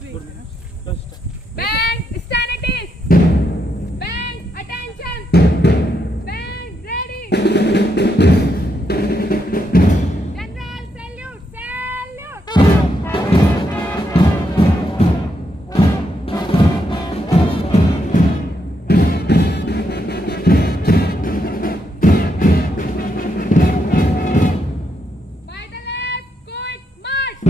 Band, stand at ease. Band, attention. Band, ready. General, salute, salute. By the left, quick march.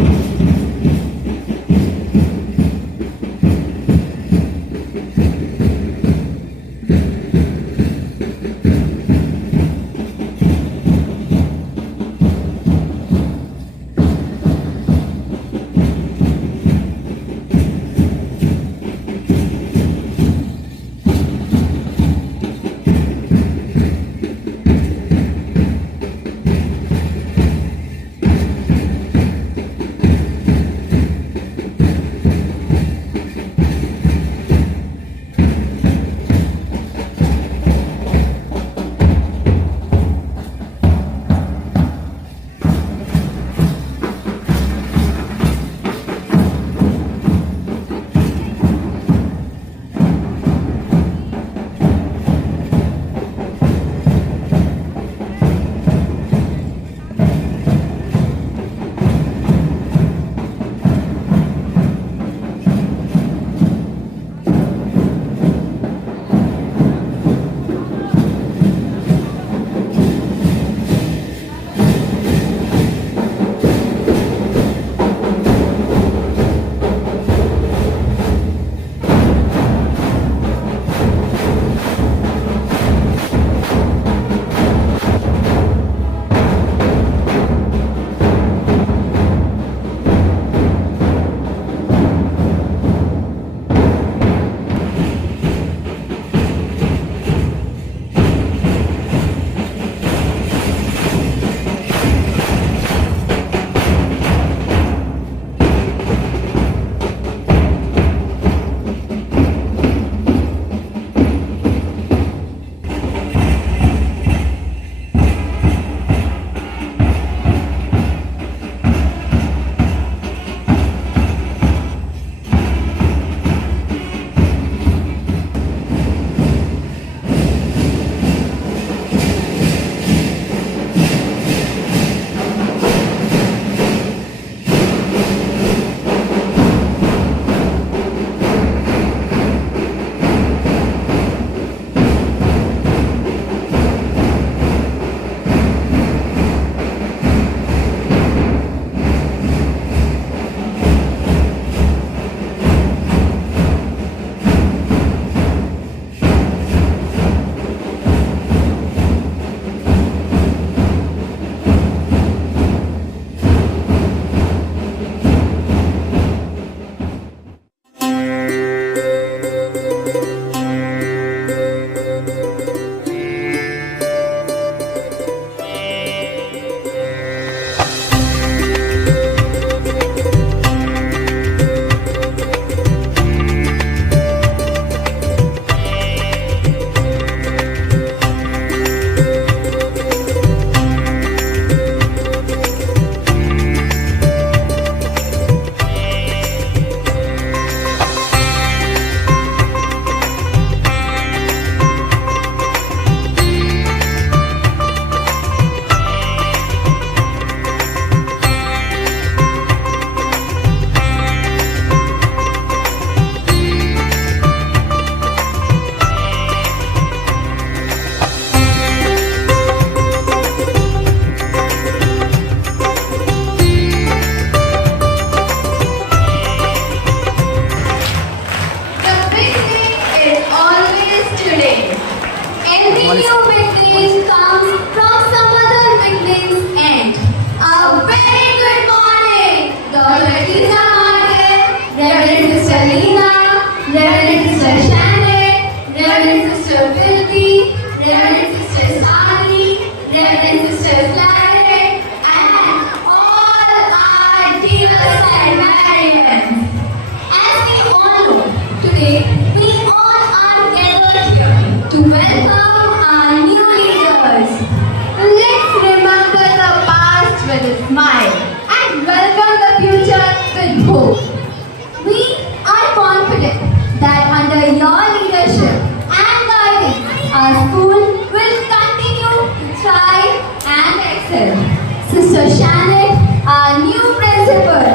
Sister Shannon, our new principal.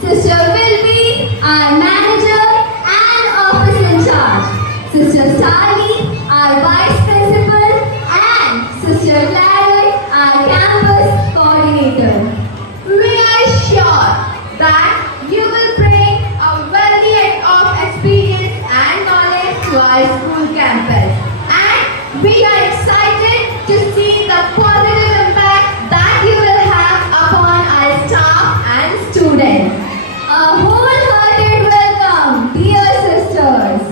Sister Wilby, our manager and office in charge. Sister Sally, our vice principal, and Sister Claret, our campus coordinator. We are sure that you will bring a wealth of experience and knowledge to our school campus. And we are excited to see the positive impact that you will have upon our staff and students. A wholehearted welcome, dear sisters.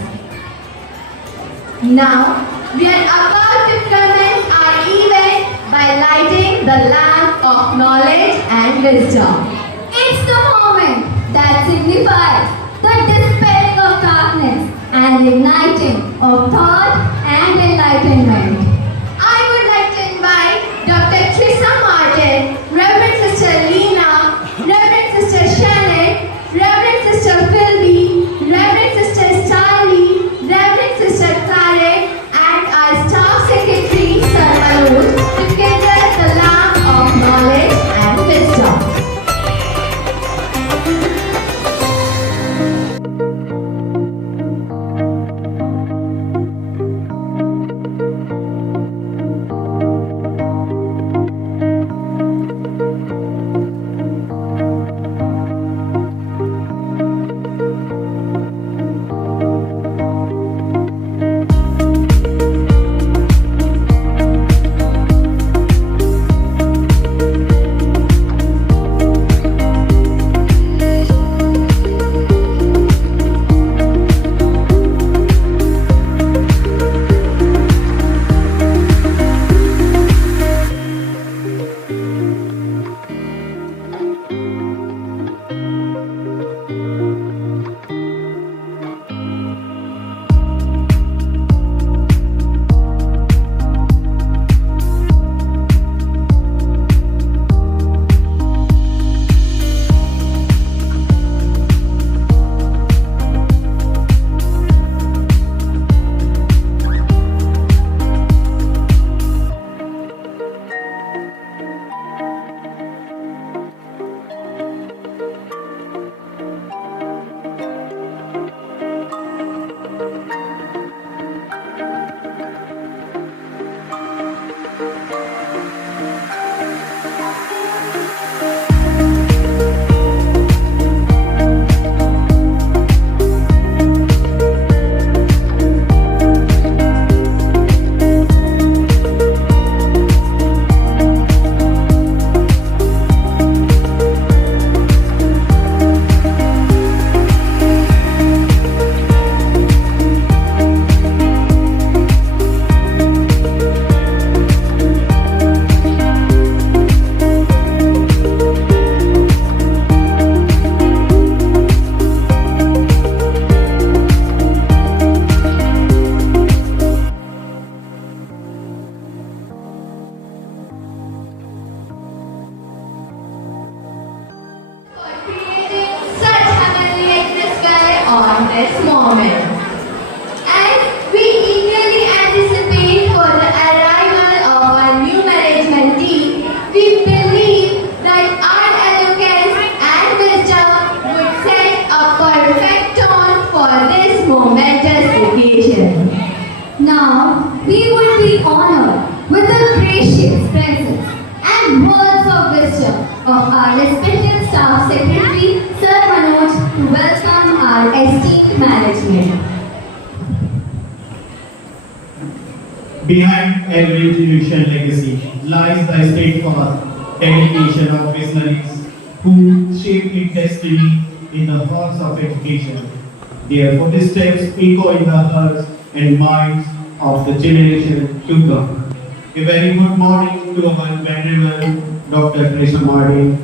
Now, we are about to commence our event by lighting the lamp of knowledge and wisdom. It's the moment that signifies the dispelling of darkness and igniting of thought and enlightenment. I would like to invite Dr. Trissa Martin, Reverend Sister Lena, Reverend Sister Shannon, Reverend Sister Philby, Reverend Sister Starly, Reverend Sister Claret, and our Staff Secretary, Sir Manoj, to kindle the lamp of knowledge and wisdom. On this moment. As we eagerly anticipate for the arrival of our new management team, we believe that our eloquence and wisdom would set a perfect tone for this momentous occasion. Now, we would be honored with the gracious presence and words of wisdom of our respected Staff Secretary, Sir Manoj, to welcome our esteemed management. Behind every institution legacy lies the steadfast dedication of visionaries who shaped its destiny in the halls of education. Their footsteps echo in the hearts and minds of the generation to come. A very good morning to our venerable Dr. Trissa Martin,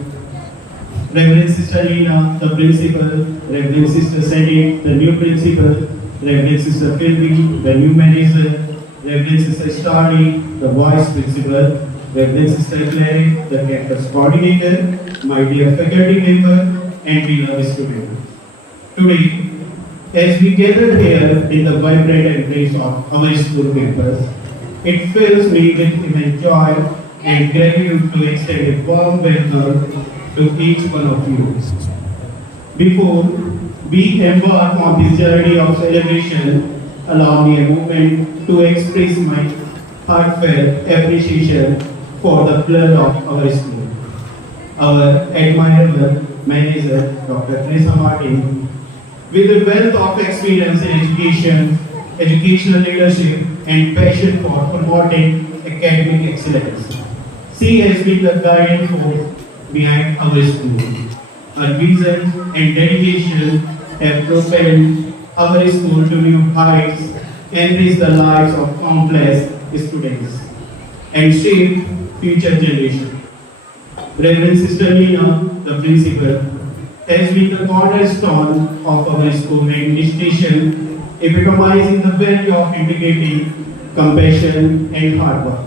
Reverend Sister Lena, the principal, Reverend Sister Sandy, the new principal, Reverend Sister Philby, the new manager, Reverend Sister Starly, the vice principal, Reverend Sister Claret, the campus coordinator, my dear faculty member, and beloved students. Today, as we gather here in the vibrant embrace of our school campus, it fills me with immense joy and gratitude to extend a warm welcome to each one of you. Before we embark on this journey of celebration, allow me a moment to express my heartfelt appreciation for the blood of our school. Our admirable manager, Dr. Teresa Martin, with a wealth of experience in education, educational leadership, and passion for promoting academic excellence. She has been the guiding force behind our school. Her vision and dedication have propelled our school to new heights, enriched the lives of countless students, and shaped future generations. Reverend Sister Nina, the principal, has been the cornerstone of our school administration, epitomizing the value of integrity, compassion, and hard work.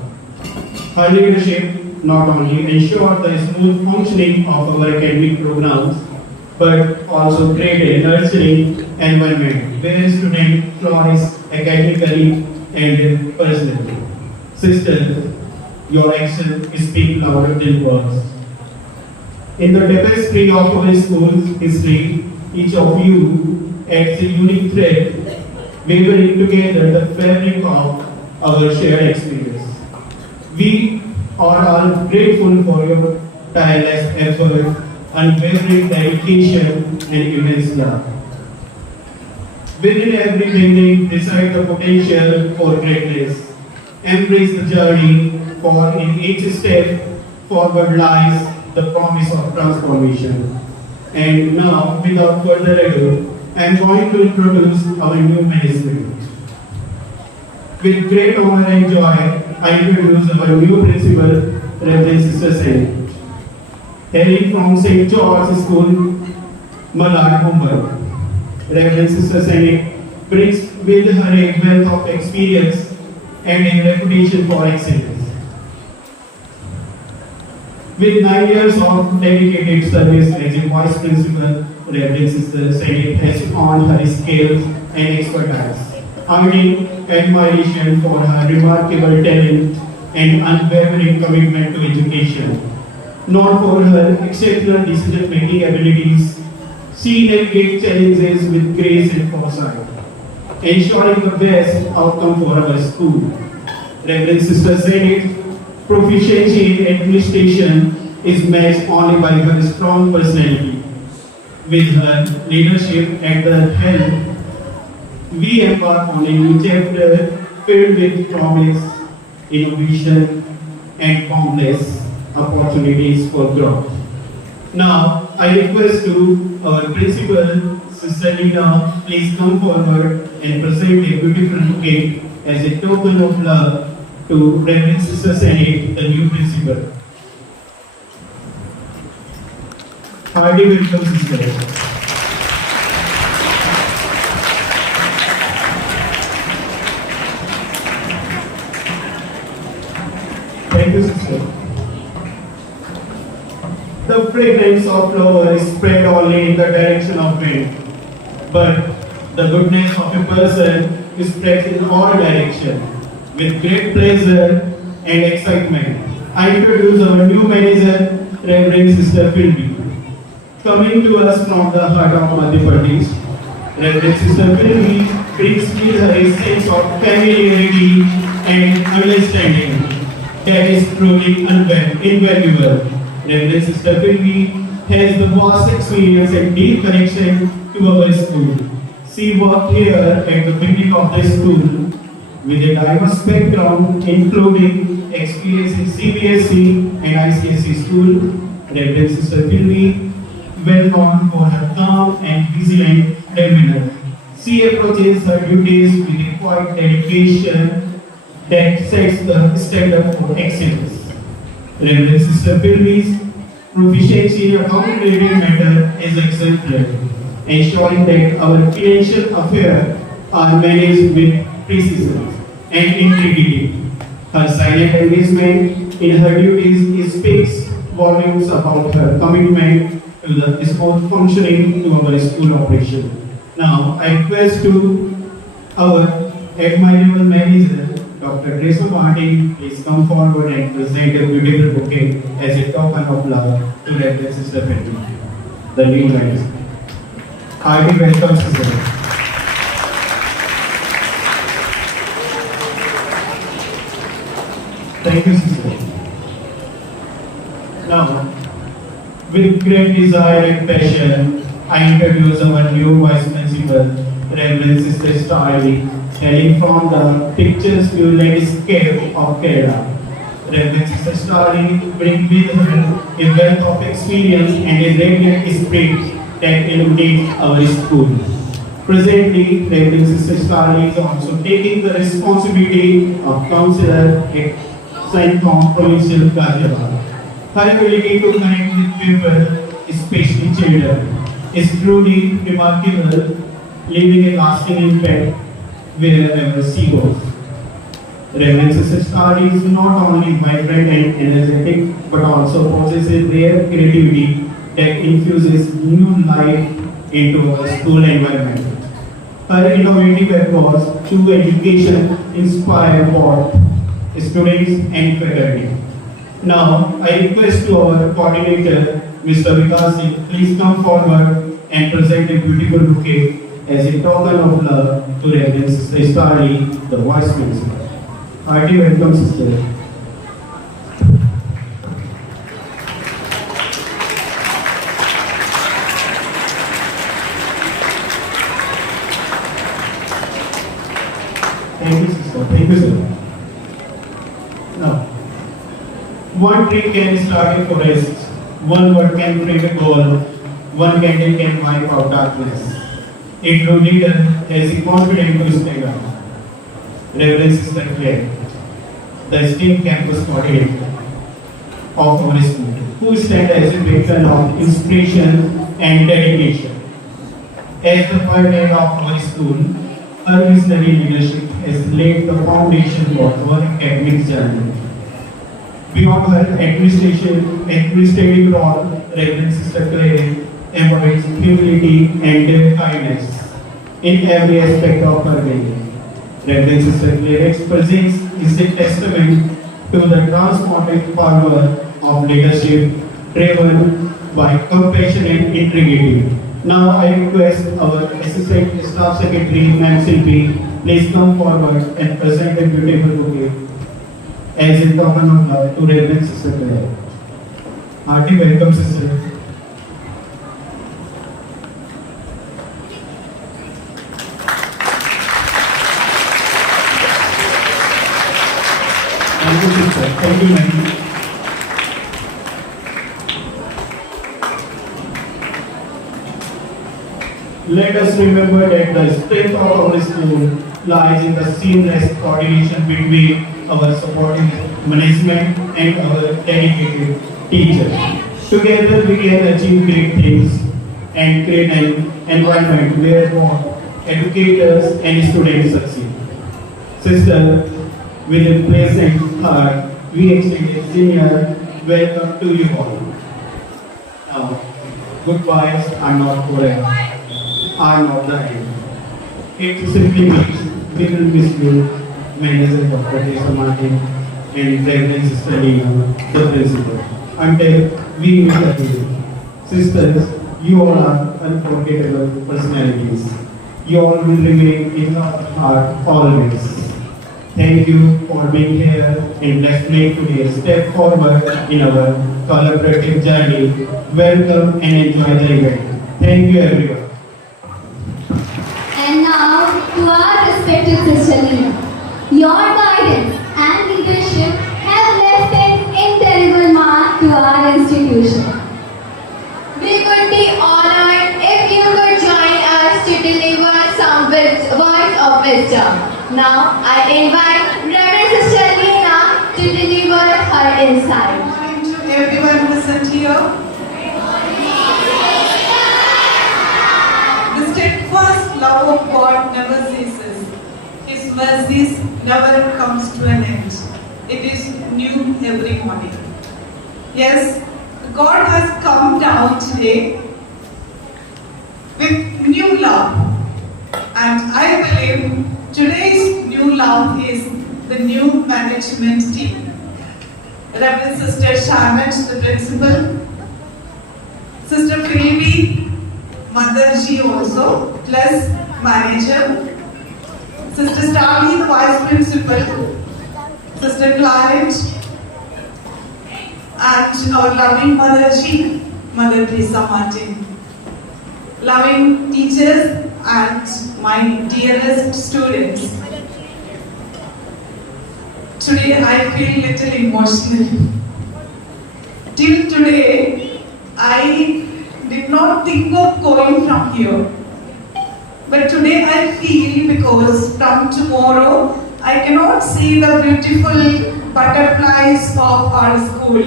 Her leadership not only ensured the smooth functioning of our academic programs, but also created a nurturing environment where students flourish academically and personally. Sister, your actions speak louder than words. In the tapestry of our school's history, each of you adds a unique thread, weaving together the fabric of our shared experience. We are all grateful for your tireless effort, unwavering dedication, and immense love. Within every beginning resides the potential for greatness. Embrace the journey, for in each step forward lies the promise of transformation. And now, without further ado, I am going to introduce our new management. With great honor and joy, I introduce our new principal, Reverend Sister Sen. Hailing from St. George's School, Malad, Mumbai. Reverend Sister Sen brings with her a wealth of experience and a reputation for excellence. With 9 years of dedicated service as a vice principal, Reverend Sister Sen has honed her skills and expertise, earning admiration for her remarkable talent and unwavering commitment to education. Known for her exceptional decision-making abilities, she navigates challenges with grace and foresight, ensuring the best outcome for our school. Reverend Sister Zenith proficiency in administration is matched only by her strong personality. With her leadership at the helm, we embark on a new chapter filled with promise, innovation, and countless opportunities for growth. Now, I request to our principal, Sister Nina, please come forward and present a beautiful bouquet as a token of love to Reverend Sister Senate, the new principal. Hearty welcome, sister. Thank you, sister. The fragrance of flowers is spread only in the direction of wind, but the goodness of a person is spread in all directions. With great pleasure and excitement, I introduce our new manager, Reverend Sister Philby. Coming to us from the heart of Madhya Pradesh, Reverend Sister Philby brings with her a sense of familiarity and understanding that is truly invaluable. Reverend Sister Philby has the vast experience and deep connection to our school. She worked here at the beginning of the school with a diverse background, including experience in CBSE and ICSE school. Reverend Sister Philby, well known for her calm and vigilant demeanor. She approaches her duties with a quiet dedication that sets the standard for excellence. Reverend Sister Philby's proficiency in accountability matter is exemplary, ensuring that our financial affairs are managed with precision and integrity. Her silent engagement in her duties speaks volumes about her commitment to the smooth functioning to our school operation. Now, I request to our admirable manager, Dr. Tracy Martin, please come forward and present a beautiful bouquet as a token of love to Reverend Sister Betty, the new ladies. Hearty welcome, Sister. Thank you, Sister. Now, with great desire and passion, I introduce our new Vice Principal, Reverend Sister Starley, hailing from the picturesque landscape of Kerala. Reverend Sister Starley brings with her a wealth of experience and a radiant spirit that illuminates our school. Presently, Reverend Sister Starley is also taking the responsibility of counselor at St. Tom Provincial Ghaziabad. Her ability to connect with people, especially children, is truly remarkable, leaving a lasting impact wherever she goes. Reverend Sister Starley is not only vibrant and energetic, but also possesses rare creativity that infuses new life into our school environment. Her innovative approach to education inspires both students and faculty. Now, I request to our coordinator, Mr. Vikas Singh, please come forward and present a beautiful bouquet as a token of love to Reverend Sister Starley, the Vice Principal. Hearty welcome, Sister. Thank you, Sister. Thank you, sir. Now, one tree can start a forest, one word can frame a goal, one candle can wipe out darkness. A true leader has the confidence to stand up. Reverend Sister Claire, the esteemed campus coordinator of our school, who stand as a beacon of inspiration and dedication. As the pioneer of our school, her visionary leadership has laid the foundation for our academic journey. Beyond her administrative role, Reverend Sister Claire embodies humility and kindness in every aspect of her way. Reverend Sister Claire's presence is a testament to the transformative power of leadership driven by compassion and integrity. Now I request our Assistant Staff Secretary, Ma'am Silpi, please come forward and present a beautiful bouquet as a token of love to Reverend Sister Claire. Hearty welcome, Sister. Thank you, Sister. Thank you, ma'am. Let us remember that the strength of our school lies in the seamless coordination between our supporting management and our dedicated teachers. Together we can achieve great things and create an environment where both educators and students succeed. Sister, with a pleasant heart, we extend a senior welcome to you all. Now, goodbyes are not forever, are not the end. It simply means we will miss you, Manager Dr. Tracy Martin and Reverend Sister Lina, the Principal, until we meet again. Sisters, you all are unforgettable personalities. You all will remain in our heart always. Thank you for being here and let's make today a step forward in our collaborative journey. Welcome and enjoy the event. Thank you everyone. And now to our respected Sister Lina. Your guidance and leadership have left an indelible mark to our institution. We would be honored if you could join us to deliver some words of wisdom. Now, I invite Reverend Sister Lina to deliver her insight. Good morning to everyone present here. The steadfast love of God never ceases. His mercies never comes to an end. It is new every morning. Yes, God has come down today with new love. And I believe today's new love is the new management team. Reverend Sister Shaman, the principal, Sister Phoebe, Mother G also, plus manager, Sister Starly, the vice principal, Sister Clarence, and our loving Mother G, Mother Teresa Martin. Loving teachers and my dearest students. Today I feel little emotional. Till today, I did not think of going from here. But today I feel because from tomorrow I cannot see the beautiful butterflies of our school.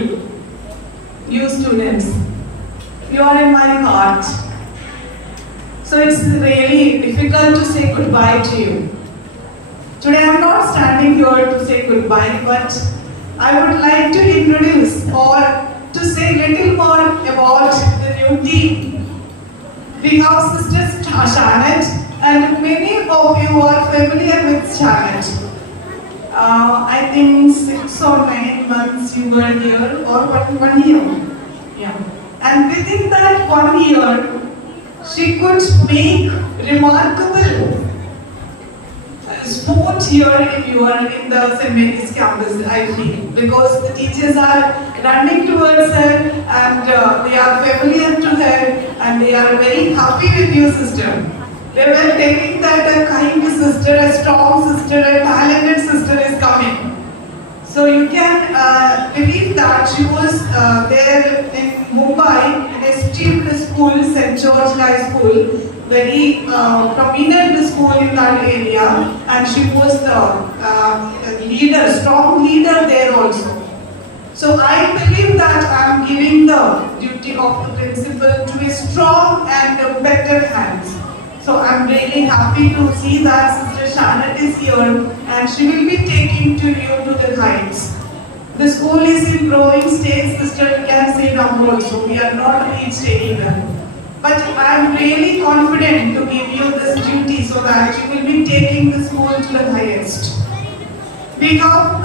You students, you are in my heart. So it's really difficult to say goodbye to you. Today I am not standing here to say goodbye, but I would like to introduce or to say a little more about the new team. We have Sister Janet, and many of you are familiar with Janet. I think 6 or 9 months you were here, or 1 year. Yeah. And within that 1 year, she could make remarkable sport here in the St. Mary's campus, I feel, because the teachers are running towards her and they are familiar to her and they are very happy with you, sister. They were telling that a kind sister, a strong sister, a talented sister is coming. So you can believe that she was there in Mumbai, an esteemed school, St. George High School, very prominent school in that area, and she was the leader, strong leader there also. So I believe that I am giving the duty of the principal to a strong and better hands. So I am really happy to see that Sister Shanat is here and she will be taking you to the heights. The school is in growing stage, sister can say now also. We are not reached anywhere. But I am really confident to give you this duty so that you will be taking the school to the highest. We have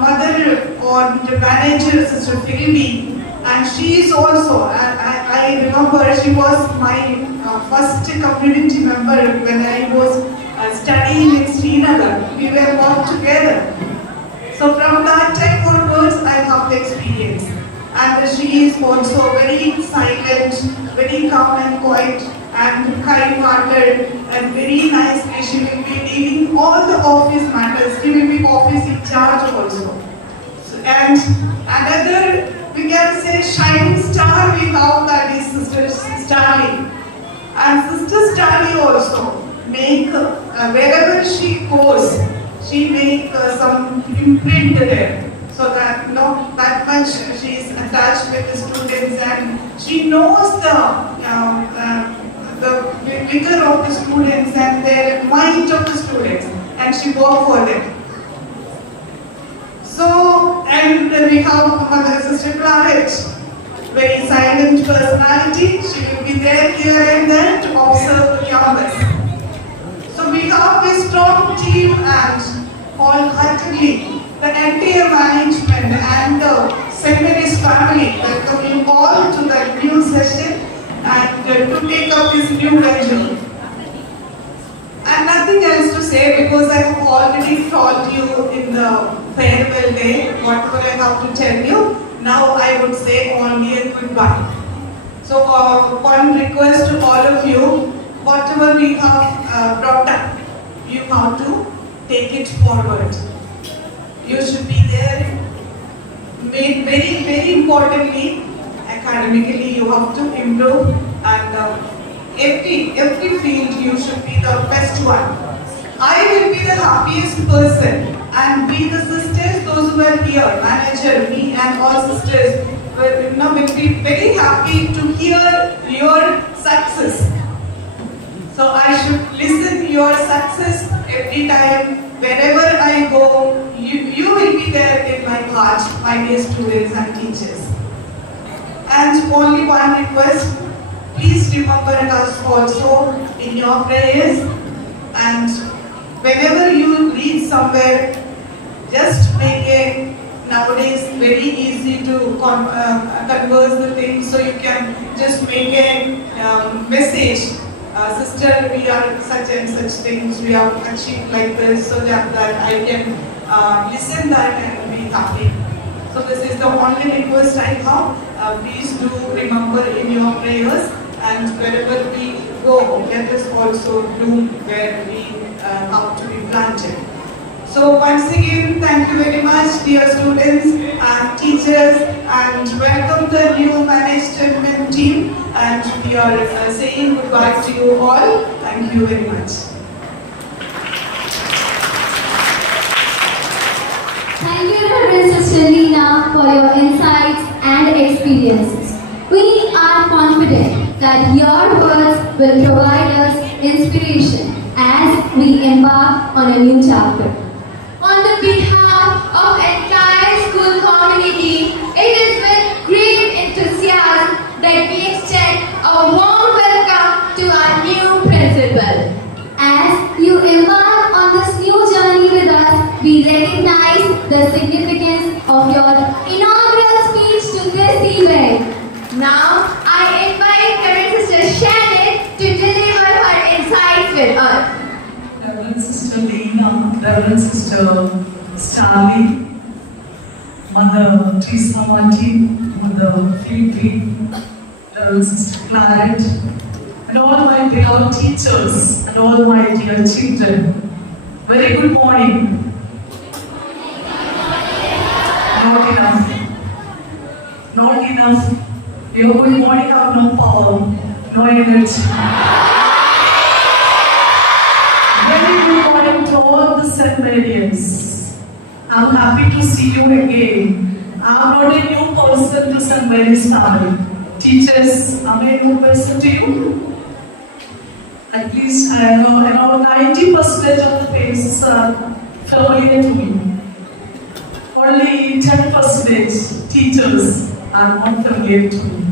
mother or the manager, Sister Philby, and she is also, I remember she was my first community member when I was studying in Srinagar. We were all together. So from that time onwards, I have the experience. And she is also very silent, very calm and quiet, and kind-hearted, and very nicely she will be leading all the office matters. She will be office in charge also. And another, we can say, shining star we have, that is Sister Starly. And Sister Starly also make, wherever she goes, she make some imprint there. So that that much she is attached with the students and she knows the vigor of the students and their mind of the students, and she works for them. So, and we have Mother Sister Claret, very silent personality. She will be there here and there to observe the campus. So we have a strong team and wholeheartedly the entire management and the St. Mary's family welcome you all to the new session and to take up this new venture. And nothing else to say because I have already told you in the farewell day whatever I have to tell you. Now I would say only a goodbye. So one request to all of you, whatever we have brought up, you have to take it forward. You should be there. Made very importantly, academically you have to improve, and every field you should be the best one. I will be the happiest person, and we the sisters, those who are here, manager, me and all sisters, will be very happy to hear your success. So I should listen your success every time. Wherever I go, you will be there in my heart, my dear students and teachers. And only one request, please remember us also in your prayers, and whenever you reach somewhere, just make a nowadays very easy to converse the things, so you can just make a message. Sister, we are such and such things, we have achieved like this, so that I can listen that and be happy. So this is the only request I have. Please do remember in your prayers, and wherever we go, let us also bloom where we have to be planted. So once again, thank you very much, dear students and teachers, and welcome the new management team. And we are saying goodbye to you all. Thank you very much. Thank you, Reverend Sister Leena, for your insights and experiences. We are confident that your words will provide us inspiration as we embark on a new chapter. On the behalf of entire school community, it is with great enthusiasm that we extend a warm welcome to our new principal. As you embark on this new journey with us, we recognize the significance of your inaugural speech to this event. Now, I invite Reverend Sister Shannon to deliver her insights with us. Reverend Sister Leena, Reverend Sister Starly, Mother Teresa Martin, Mother Phoebe, Reverend Sister Claret, and all my beloved teachers and all my dear children. Very good morning. Not enough. Not enough. Your good morning have no power, no energy. Very good morning to all the St. Marians. I'm happy to see you again. I'm not a new person to St. Mary's family. Teachers, am I a new person to you? At least I know around 90% of the faces are familiar to me. Only 10% teachers are not familiar to me.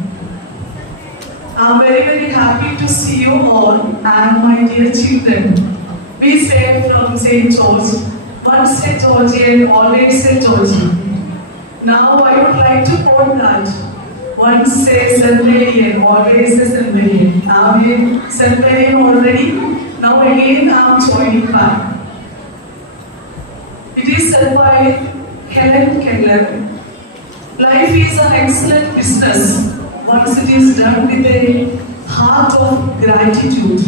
I'm very happy to see you all and my dear children. We say from St. George, once St. Georgian, always St. Georgian. Now I would like to quote that. Once say St. Marian, always a St. Marian. I'm in St. Marian already. Now again I'm joining back. It is said by Helen Keller. Life is an excellent business once it is done with a heart of gratitude.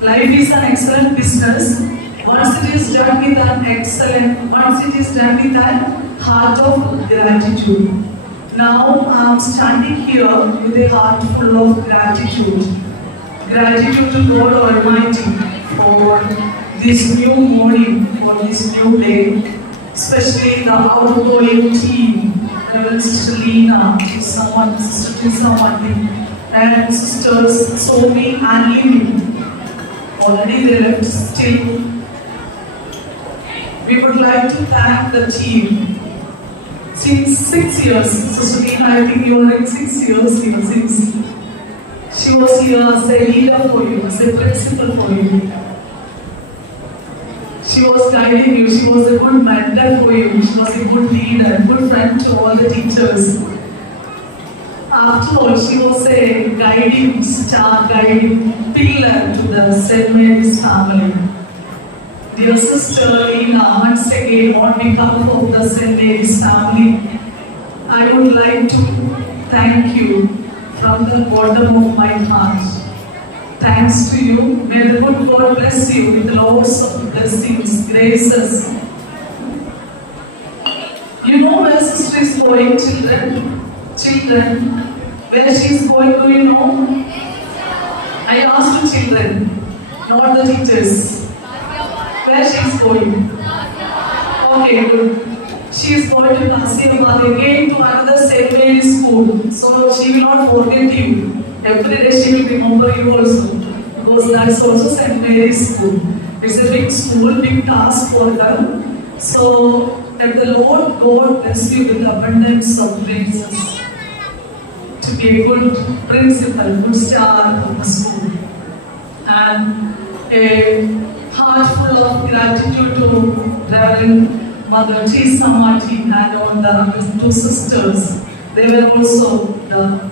Life is an excellent business once it is done with an heart of gratitude. Now I am standing here with a heart full of gratitude. Gratitude to God Almighty for this new morning, for this new day, especially the outgoing team, Reverend Sister Leena, Sister Teresa Martin, and Sisters Sophie and Lily. Already they left still. We would like to thank the team. Since 6 years, Sister Leena, I think you are in 6 years here since. She was here as a leader for you, as a principal for you. She was guiding you, she was a good mentor for you, she was a good leader, good friend to all the teachers. After all, she was a guiding star, guiding pillar to the St. Mary's family. Dear Sister Leena, once again on behalf of the St. Mary's family, I would like to thank you from the bottom of my heart. Thanks to you. May the good God bless you with lots of blessings, graces. You know where Sister is going, children? Children, where she is going, do you know? I asked the children, not the teachers. Where she is going? Okay, good. She is going to Nasirabad again to another St. Mary's school. So she will not forget you. Every day she will remember you also. Because that is also St. Mary's school. It's a big school, big task for her. So let the Lord God bless you with abundance of graces to be a good principal, good star of the school. And a heart full of gratitude to Reverend Mother Teresa Martin and all the other two sisters. They were also the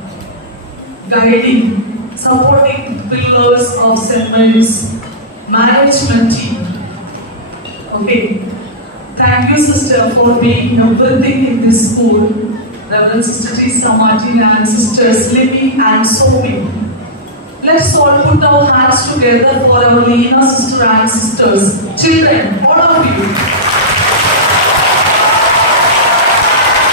guiding, supporting pillars of St. Mary's management team. Okay. Thank you, sister, for being everything in this school. Reverend Sister Teresa Martin and Sisters Libby and Sophie. Let's all put our hands together for our Lena sister and sisters. Children, all of you.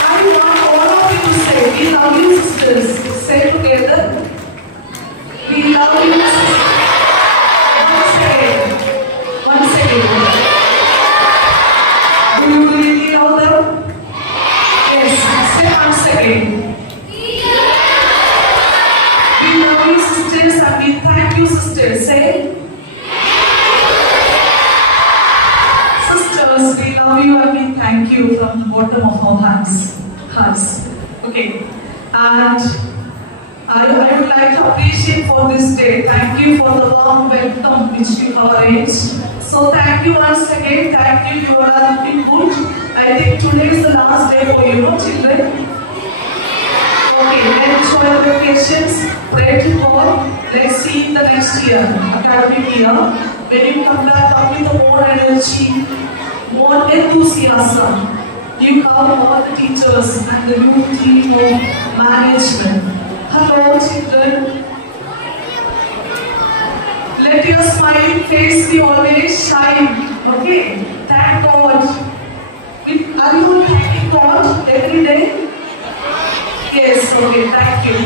I want all of you to say, we love you, sisters. Say together. We love you, sisters. Once again. Do you really know them? Yes, say once again. We love you, sisters, and we thank you, sisters. Say. Sisters, we love you and we thank you from the bottom of our hearts. Okay. And I would like to appreciate for this day. Thank you for the warm welcome which you have arranged. So thank you once again. Thank you. You are looking good. I think today is the last day for you, no, children? Okay, enjoy your vacations. Pray to God. Let's see in the next year, academic year. When you come back up with more energy, more enthusiasm, you have all the teachers and the new team of management. Hello, children. Let your smiling face be always shine. Okay? Thank God. Are you thanking God every day? Yes, okay, thank you.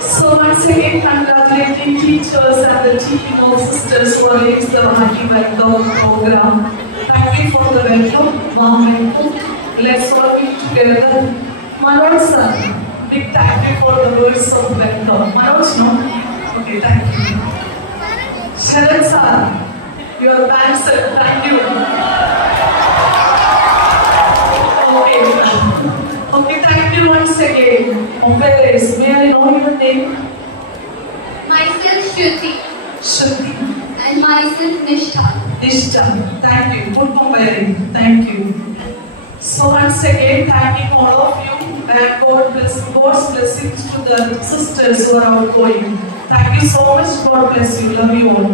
So once again, congratulating teachers and the team of sisters who arranged the Happy Welcome program. Thank you for the welcome, warm welcome. Let's all be together. Manoj sir, big thank you for the words of welcome. Manoj, no? Okay, thank you. Sharan sir, your band sir, thank you. Okay, thank you once again. Operators, may I know your name? Myself Shruti Shruti. and myself Nishtha. Nishtha. Thank you. Good comparing. Thank you. So once again, thanking all of you and God's blessings to the sisters who are outgoing. Thank you so much. God bless you. Love you all.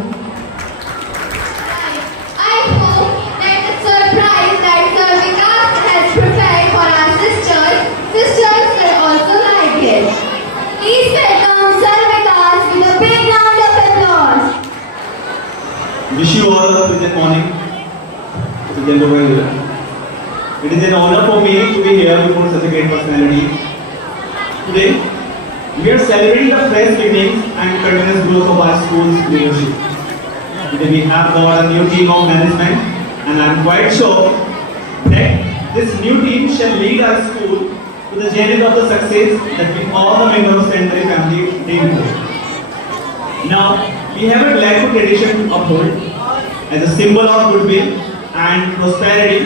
I hope that the surprise that Sir Vikas has prepared for our sisters will also like it. Please welcome Sir Vikas with a big round of applause. Wish you all a pleasant morning. It is an honor for me to be here before such a great personality. Today, we are celebrating the fresh beginnings and continuous growth of our school's leadership. Today we have got a new team of management, and I am quite sure that this new team shall lead our school to the journey of the success that we all the members of St. Mary family dream for. Now, we have a delightful tradition to uphold as a symbol of goodwill and prosperity,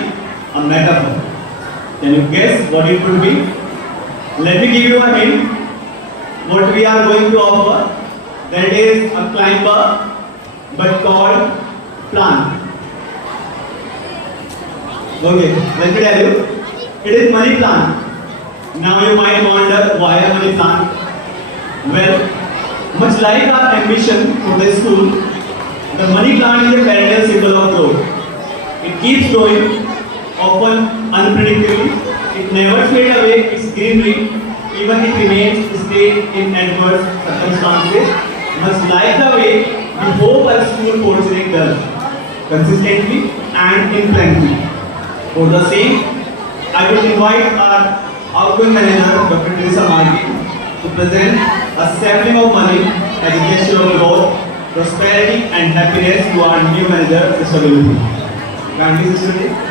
a metaphor. Can you guess what it could be? Let me give you a hint. What we are going to offer, that is a climber, but called plant. Okay, let me tell you. It is money plant. Now you might wonder why a money plant. Well, much like our ambition for the school, the money plant is a perennial symbol of growth. It keeps growing, often unpredictably. It never fades away its greenery, even it remains stayed in adverse circumstances, much like the way we hope our school portrait does, consistently and implanted. For the same, I will invite our outgoing manager, Dr. Teresa Martin, to present a sapling of money as a gesture of growth, prosperity and happiness to our new manager, Sister Vilpi. Kindly, Sister Vilpi.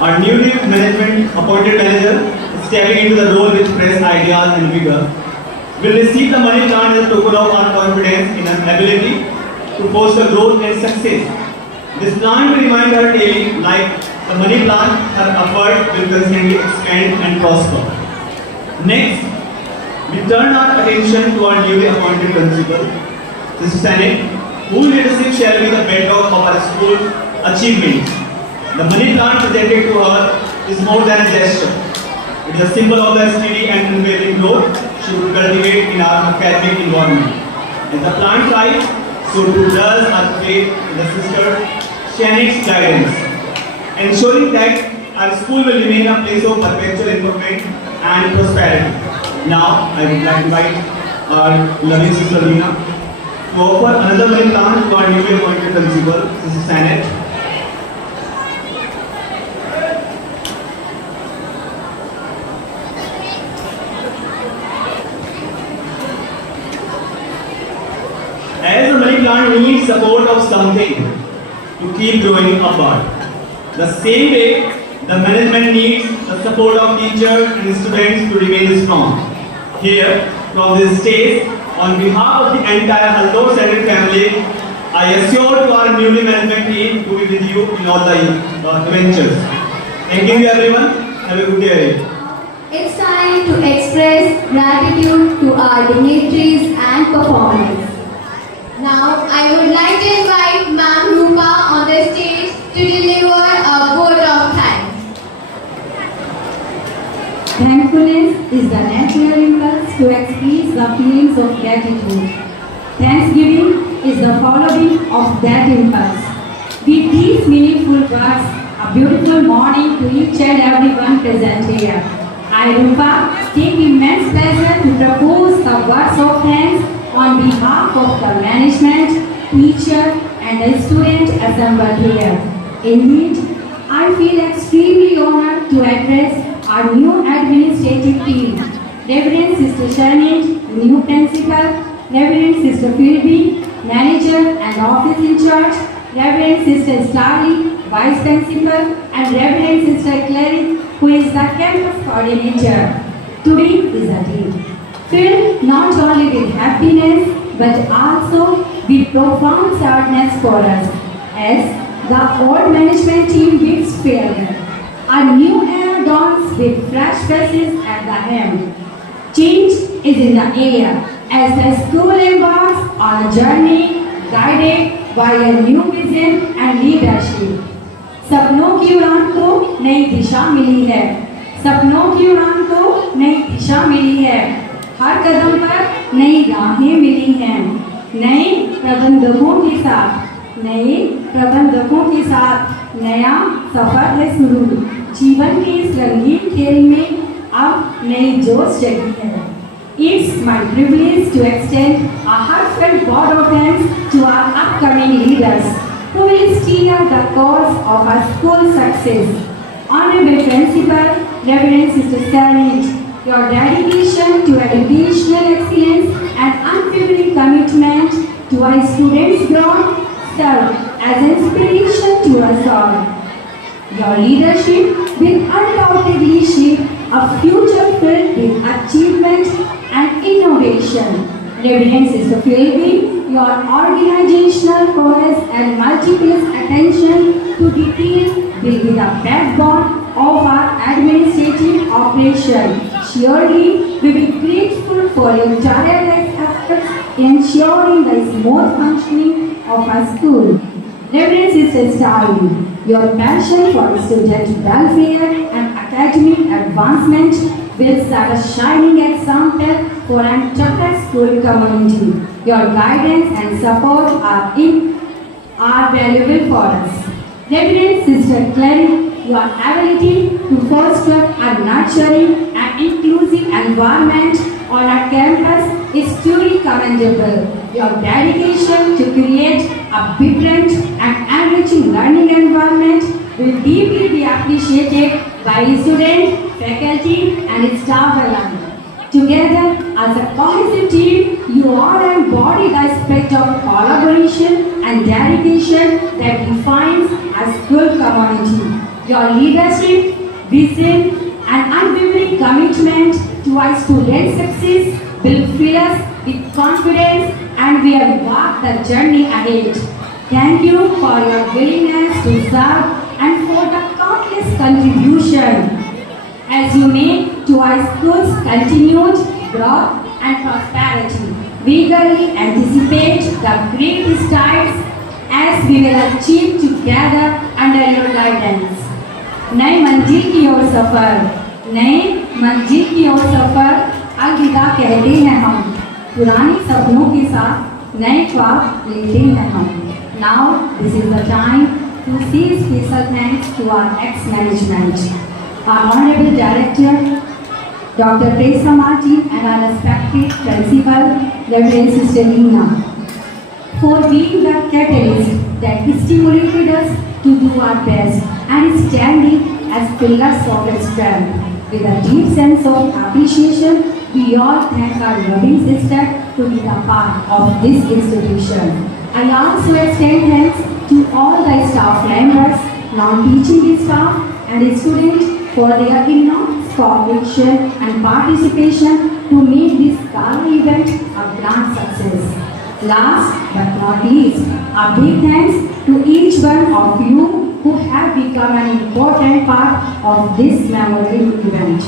Our newly appointed manager is stepping into the role with fresh ideas and vigor. Will receive the money plant as a token of our confidence in our ability to foster growth and success. This plant will remind her daily, like the money plant, her effort will constantly expand and prosper. Next, we turn our attention to our newly appointed principal, Mr. Senate, whose leadership shall be the bedrock of our school achievements. The money plant presented to her is more than a gesture. It is a symbol of the steady and unwavering growth she would cultivate in our academic environment. As the plant thrives, so too does our faith in the sister Shanek's guidance, ensuring that our school will remain a place of perpetual improvement and prosperity. Now, I would like to invite our loving sister Leena to offer another money plant to our newly appointed principal, Mrs. Sanet. As the money plant needs support of something to keep growing upward, the same way the management needs the support of teachers and students to remain strong. Here, from this stage, on behalf of the entire Haldor Senate family, I assure to our newly management team to be with you in all the adventures. Thank you everyone. Have a good day. It's time to express gratitude to our dignitaries and performers. Now, I would like to invite Ma'am Rupa on the stage to deliver a vote of thanks. Thankfulness is the natural impulse to express the feelings of gratitude. Thanksgiving is the following of that impulse. With these meaningful words, a beautiful morning to each and everyone present here. I, Rupa, take immense pleasure to propose the words of thanks on behalf of the management, teacher and the student assembled here. Indeed, I feel extremely honored to address our new administrative team. Reverend Sister Sharnit, new principal, Reverend Sister Philby, manager and office in charge, Reverend Sister Starly, vice principal, and Reverend Sister Clary, who is the campus coordinator. Today is a day filled not only with happiness but also with profound sadness for us, as the old management team bids farewell. A new era dawns with fresh faces at the helm. Change is in the air as the school embarks on a journey guided by a new vision and leadership. सपनों की उड़ान को नई दिशा मिली है, सपनों की उड़ान को नई दिशा मिली है, हर कदम पर नई राहें मिली हैं, नए प्रबंधकों के साथ नया सफर है शुरू। जीवन के इस रंगीन खेल में अब नई जोश जगी है। It's my privilege to extend a heartfelt vote of thanks to our upcoming leaders who will steer the course of our school success. Honorable Principal, Reverend Sister Sharnit, your dedication to educational excellence and unwavering commitment to our students' growth serve as inspiration to us all. Your leadership will undoubtedly shape a future filled with achievement and innovation. Reverend Sister Philby, your organizational prowess and multiple attention to detail will be the backbone of our administrative operation. Surely, we will be grateful for your tireless efforts in ensuring the smooth functioning of our school. Reverend Sister Starly, your passion for student welfare and academic advancement will set a shining example for our entire school community. Your guidance and support are valuable for us. Reverend Sister Clary, your ability to foster a nurturing and inclusive environment on our campus is truly commendable. Your dedication to create a vibrant and enriching learning environment will deeply be appreciated by students, faculty, and staff alike. Together, as a cohesive team, you all embody the spirit of collaboration and dedication that defines a school community. Your leadership, vision, and unwavering commitment to our students' success will fill us with confidence and we will walk the journey ahead. Thank you for your willingness to serve and for the countless contribution. as you make to our school's continued growth and prosperity. We eagerly anticipate the great strides as we will achieve together under your guidance. नई मंजिल की ओर सफर, नए मंजिल की ओर सफर, अलविदा कहते हैं हम, पुराने सपनों के साथ नए ख्वाब लेते हैं हम. Now this is the time to say special thanks to our ex-management, our Honorable Director, Dr. Teresa Martin, and our respected Principal, Reverend Sister Nina, for being the catalyst that stimulated us to do our best and standing as pillars of strength. With a deep sense of appreciation, we all thank our loving sister to be a part of this institution. I also extend thanks to all the staff members, non-teaching staff and students for their enormous cooperation and participation to make this gala event a grand success. Last but not least, a big thanks to each one of you who have become an important part of this memorable event.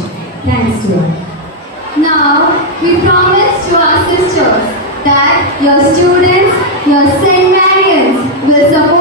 Thanks to you. Now, we promise to our sisters that your students, your St. Marians will support